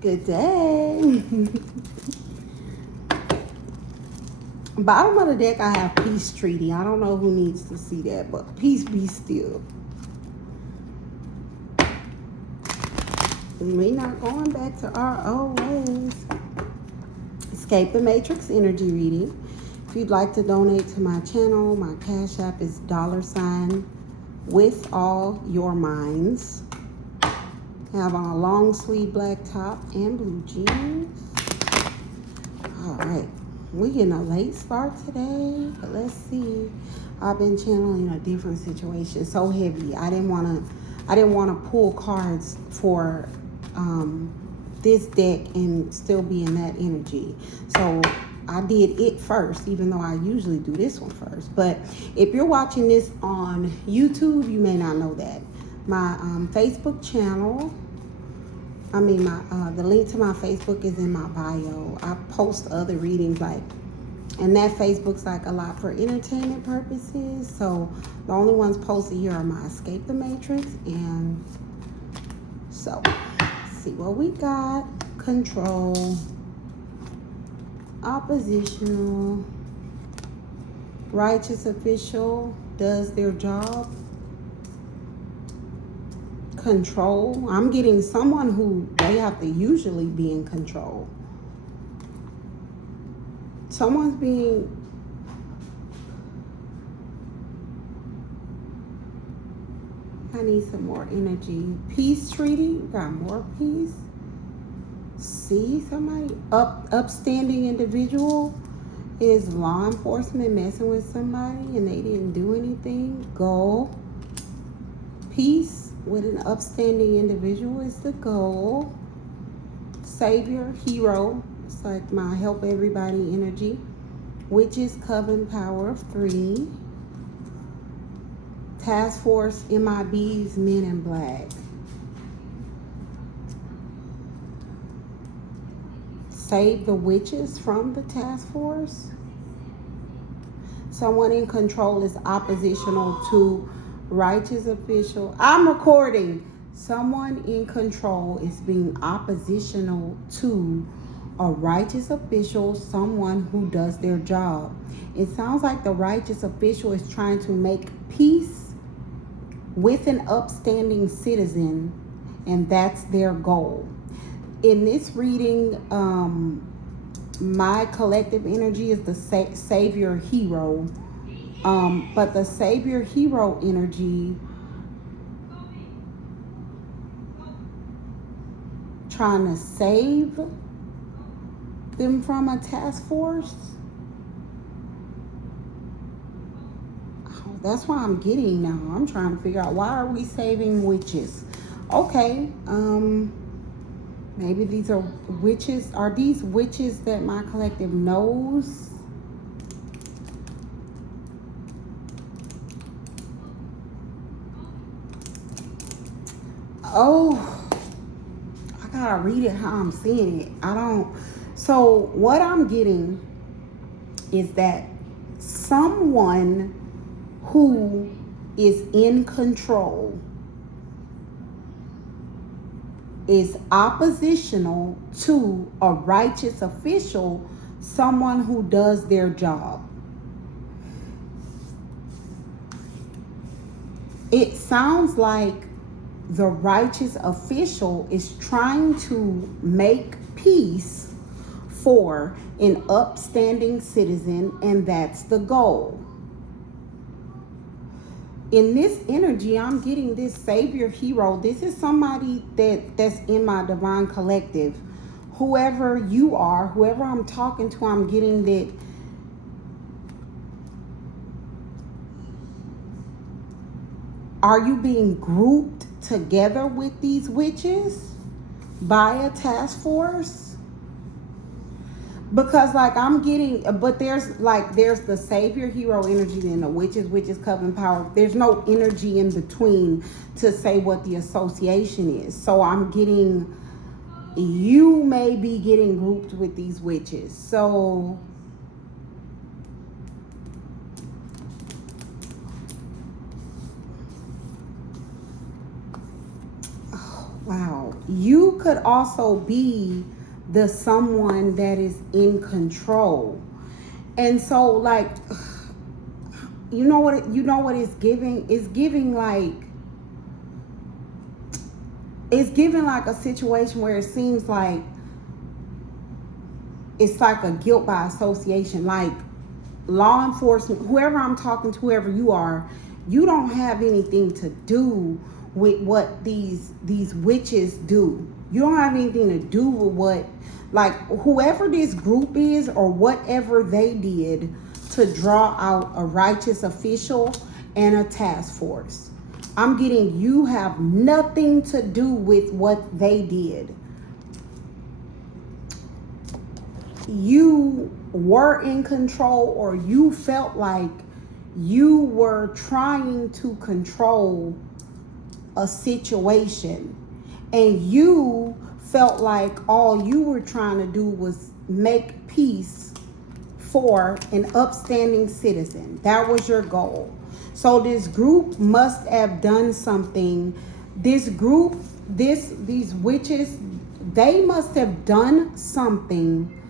Good day. Bottom of the deck, I have peace treaty. I don't know who needs to see that, but peace be still. We're not going back to our old ways. Escape the Matrix energy reading. If you'd like to donate to my channel, my Cash App is $ with all your minds. I have on a long sleeve black top and blue jeans. All right. We're getting a late start today, but let's see. I've been channeling a different situation. So heavy. I didn't want to pull cards for this deck and still be in that energy. So I did it first, even though I usually do this one first. But if you're watching this on YouTube, you may not know that. My Facebook channel, the link to my Facebook is in my bio. I post other readings and that Facebook's like a lot for entertainment purposes. So the only ones posted here are my Escape the Matrix. And so, let's see what we got. Control. Oppositional. Righteous official does their job. Control. I'm getting someone who they have to usually be in control. Someone's being I need some more energy. Peace treaty. We got more peace. See somebody upstanding individual is law enforcement messing with somebody and they didn't do anything. Goal. Peace with an upstanding individual is the goal. Savior, hero. It's like my help everybody energy. Witches, coven, power of 3. Task force, MIBs, men in black. Save the witches from the task force. Someone in control is oppositional to righteous official. I'm recording. Someone in control is being oppositional to a righteous official, someone who does their job. It sounds like the righteous official is trying to make peace with an upstanding citizen, and that's their goal. In this reading, my collective energy is the savior hero. But the savior hero energy trying to save them from a task force. Oh, that's what I'm getting now. I'm trying to figure out, why are we saving witches? Okay, maybe these are witches. Are these witches that my collective knows? Oh, I gotta read it how I'm seeing it. So what I'm getting is that someone who is in control is oppositional to a righteous official, someone who does their job. It sounds like the righteous official is trying to make peace for an upstanding citizen, and that's the goal. In this energy, I'm getting this savior hero. This is somebody that's in my divine collective. Whoever you are, whoever I'm talking to, I'm getting that are you being grouped together with these witches by a task force? Because I'm getting, but there's the savior hero energy and the witches coven power. There's no energy in between to say what the association is. So I'm getting, you may be getting grouped with these witches. So Wow. You could also be the someone that is in control. And so like you know what it's giving? It's giving like a situation where it seems like it's like a guilt by association. Like law enforcement, whoever I'm talking to, whoever you are, you don't have anything to do with what these witches do. You don't have anything to do with what, like, whoever this group is or whatever they did to draw out a righteous official and a task force. I'm getting, you have nothing to do with what they did. You were in control, or you felt like you were trying to control a situation, and you felt like all you were trying to do was make peace for an upstanding citizen. That was your goal. So this group must have done something. This group, these witches, they must have done something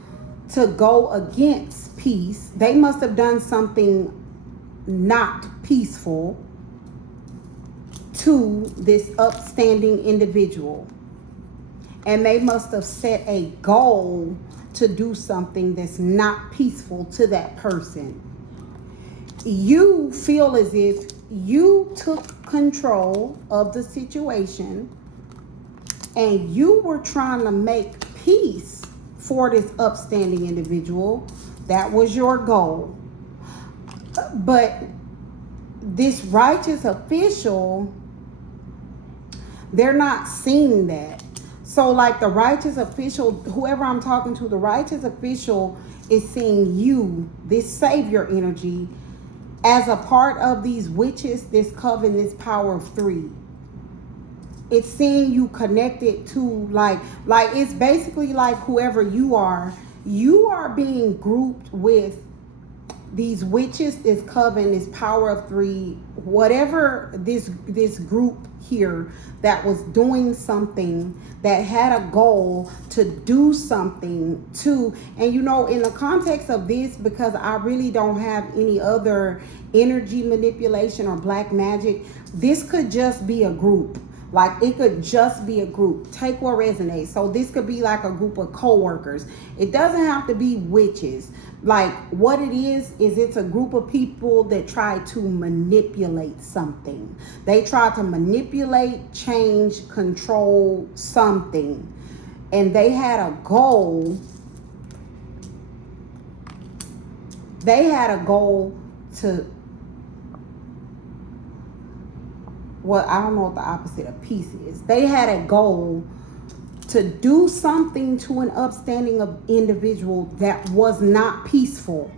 to go against peace. They must have done something not peaceful to this upstanding individual. And they must have set a goal to do something that's not peaceful to that person. You feel as if you took control of the situation and you were trying to make peace for this upstanding individual. That was your goal. But this righteous official, they're not seeing that. So like the righteous official, whoever I'm talking to, the righteous official is seeing you, this savior energy, as a part of these witches, this coven, this power of three. It's seeing you connected to like it's basically like whoever you are being grouped with these witches, this coven, this power of three, whatever this group here that was doing something, that had a goal to do something to, and you know, in the context of this, because I really don't have any other energy manipulation or black magic, this could just be a group. Like it could just be a group. Take what resonates. So this could be like a group of co-workers. It doesn't have to be witches. Like what it is it's a group of people that try to manipulate something. They try to manipulate, change, control something. And they had a goal. They had a goal to, well, I don't know what the opposite of peace is. They had a goal to do something to an upstanding individual that was not peaceful.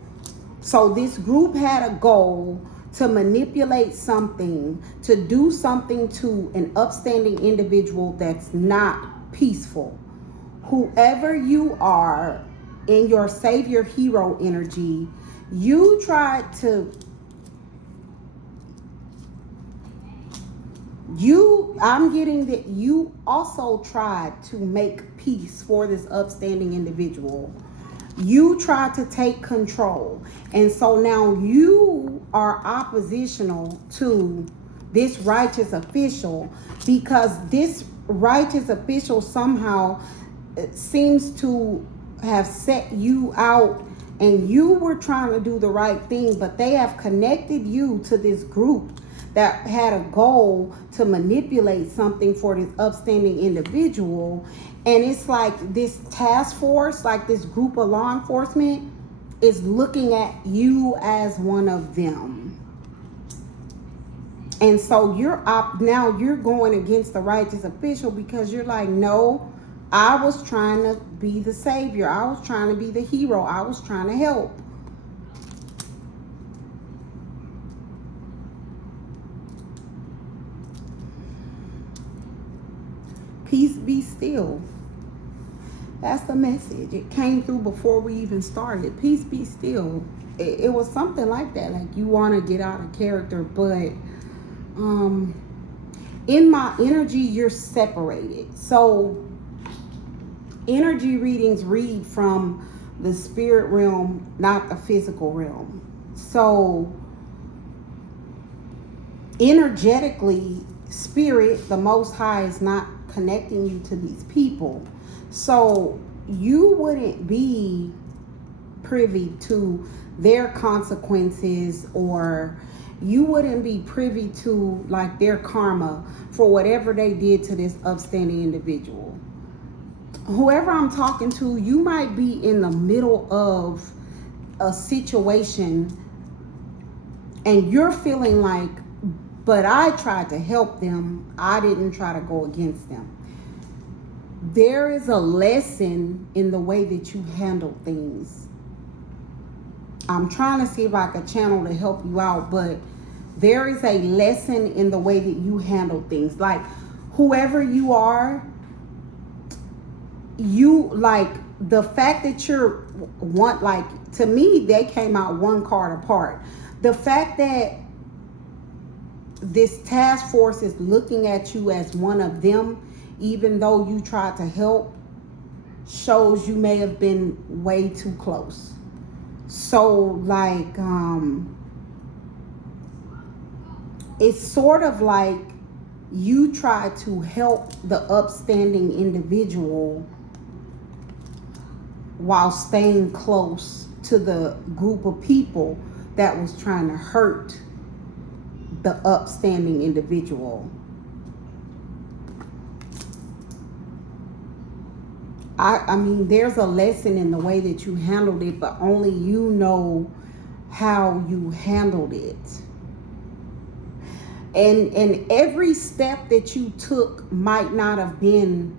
So this group had a goal to manipulate something, to do something to an upstanding individual that's not peaceful. Whoever you are in your savior hero energy, you tried to, I'm getting that you also tried to make peace for this upstanding individual. You tried to take control. And so now you are oppositional to this righteous official, because this righteous official somehow seems to have set you out, and you were trying to do the right thing, but they have connected you to this group that had a goal to manipulate something for this upstanding individual. And it's like this task force, like this group of law enforcement, is looking at you as one of them. And so now you're going against the righteous official, because you're like, no, I was trying to be the savior. I was trying to be the hero. I was trying to help. Peace be still. That's the message. It came through before we even started. Peace be still. It was something like that. Like you want to get out of character, but In my energy, you're separated. So energy readings read from the spirit realm, not the physical realm. So energetically, spirit, the Most High, is not connecting you to these people. So you wouldn't be privy to their consequences, or you wouldn't be privy to like their karma for whatever they did to this upstanding individual. Whoever I'm talking to, you might be in the middle of a situation and you're feeling like, but I tried to help them, I didn't try to go against them. There is a lesson in the way that you handle things. I'm trying to see if I can channel to help you out, but there is a lesson in the way that you handle things. Like, whoever you are, you, like, the fact that you're one, like, to me, they came out one card apart. The fact that this task force is looking at you as one of them, even though you tried to help, shows you may have been way too close. So, like, it's sort of like you try to help the upstanding individual while staying close to the group of people that was trying to hurt the upstanding individual. I mean, there's a lesson in the way that you handled it, but only you know how you handled it. And every step that you took might not have been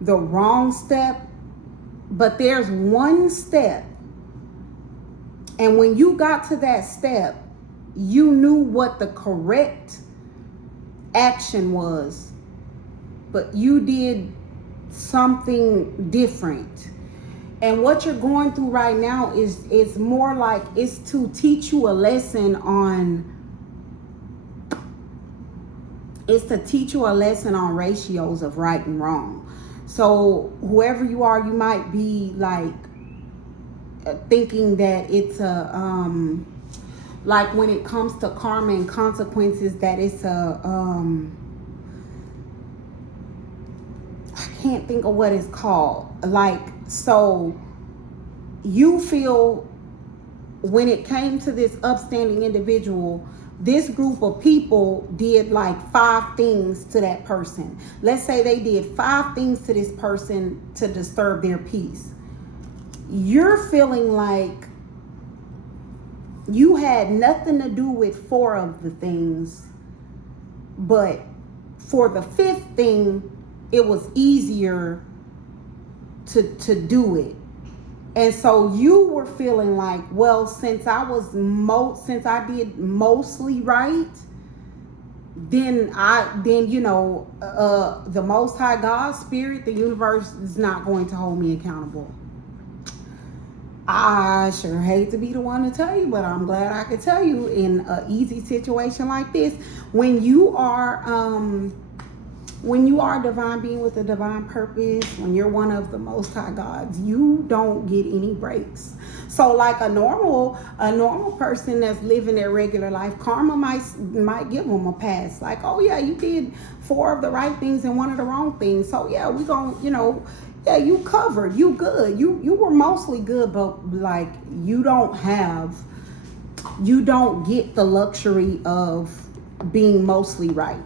the wrong step, but there's one step. And when you got to that step, you knew what the correct action was, but you did something different. And what you're going through right now is more like, it's to teach you a lesson on, it's to teach you a lesson on ratios of right and wrong. So whoever you are, you might be like thinking that it's a like when it comes to karma and consequences, that it's a I can't think of what it's called. Like, so you feel when it came to this upstanding individual, this group of people did like 5 things to that person. Let's say they did 5 things to this person to disturb their peace. You're feeling like you had nothing to do with 4 of the things, but for the 5th thing, it was easier to do it. And so you were feeling like, well, since I did mostly right, then you know, the Most High God, Spirit, the universe is not going to hold me accountable. I sure hate to be the one to tell you, but I'm glad I could tell you, in an easy situation like this, when you are a divine being with a divine purpose, when you're one of the Most High gods, you don't get any breaks. So like a normal person that's living their regular life, karma might give them a pass. Like, oh yeah, you did 4 of the right things and 1 of the wrong things. So yeah, we gonna, you know, yeah, you covered, you good. You were mostly good, but like you don't get the luxury of being mostly right.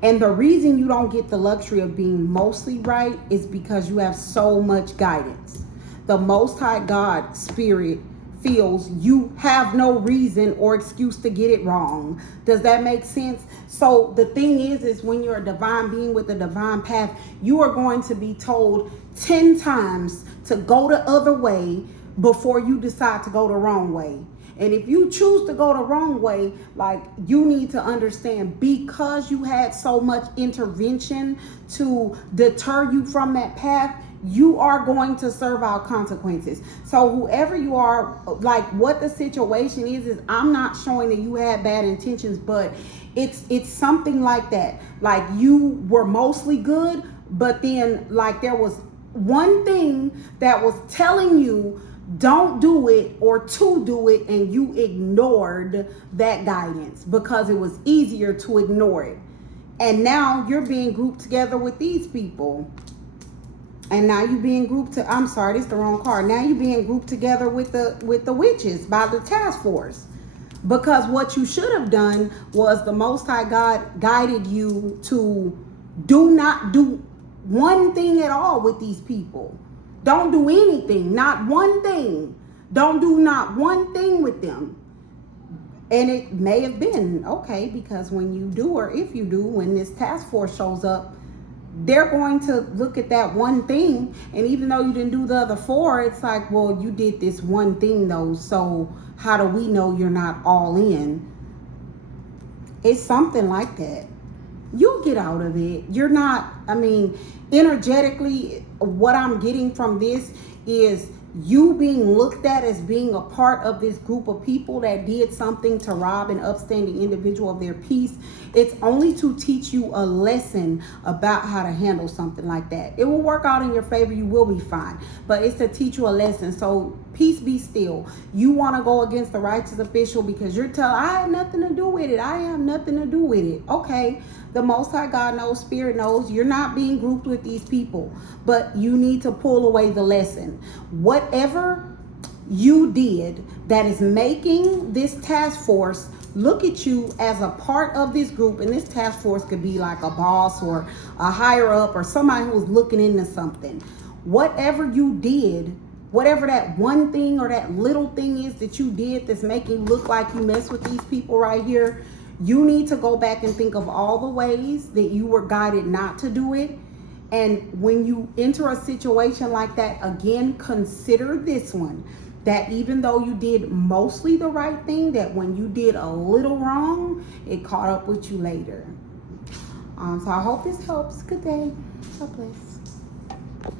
And the reason you don't get the luxury of being mostly right is because you have so much guidance. The Most High God, Spirit, feels you have no reason or excuse to get it wrong. Does that make sense? So the thing is when you're a divine being with a divine path, you are going to be told 10 times to go the other way before you decide to go the wrong way. And if you choose to go the wrong way, like, you need to understand, because you had so much intervention to deter you from that path, you are going to serve out consequences. So whoever you are, like what the situation is I'm not showing that you had bad intentions, but it's something like that. Like you were mostly good, but then like there was one thing that was telling you don't do it or to do it, and you ignored that guidance because it was easier to ignore it. And now you're being grouped together with these people. And now you being grouped to, I'm sorry, this is the wrong card. Now you being grouped together with the witches by the task force. Because what you should have done was the Most High God guided you to do not do one thing at all with these people. Don't do anything, not one thing. Don't do not one thing with them. And it may have been okay, because when you do, or if you do, when this task force shows up, they're going to look at that one thing, and even though you didn't do the other four, it's like, well, you did this one thing though, so how do we know you're not all in? It's something like that. You'll get out of it. You're not, I mean, energetically, what I'm getting from this is you being looked at as being a part of this group of people that did something to rob an upstanding individual of their peace. It's only to teach you a lesson about how to handle something like that. It will work out in your favor. You will be fine. But it's to teach you a lesson. So peace be still. You want to go against the righteous official because you're telling, I have nothing to do with it. I have nothing to do with it. Okay. The Most High God knows, Spirit knows, you're not being grouped with these people, but you need to pull away the lesson. Whatever you did that is making this task force look at you as a part of this group, and this task force could be like a boss or a higher up or somebody who's looking into something. Whatever you did, whatever that one thing or that little thing is that you did that's making you look like you mess with these people right here, you need to go back and think of all the ways that you were guided not to do it. And when you enter a situation like that, again, consider this one, that even though you did mostly the right thing, that when you did a little wrong, it caught up with you later. So I hope this helps. Good day. God bless.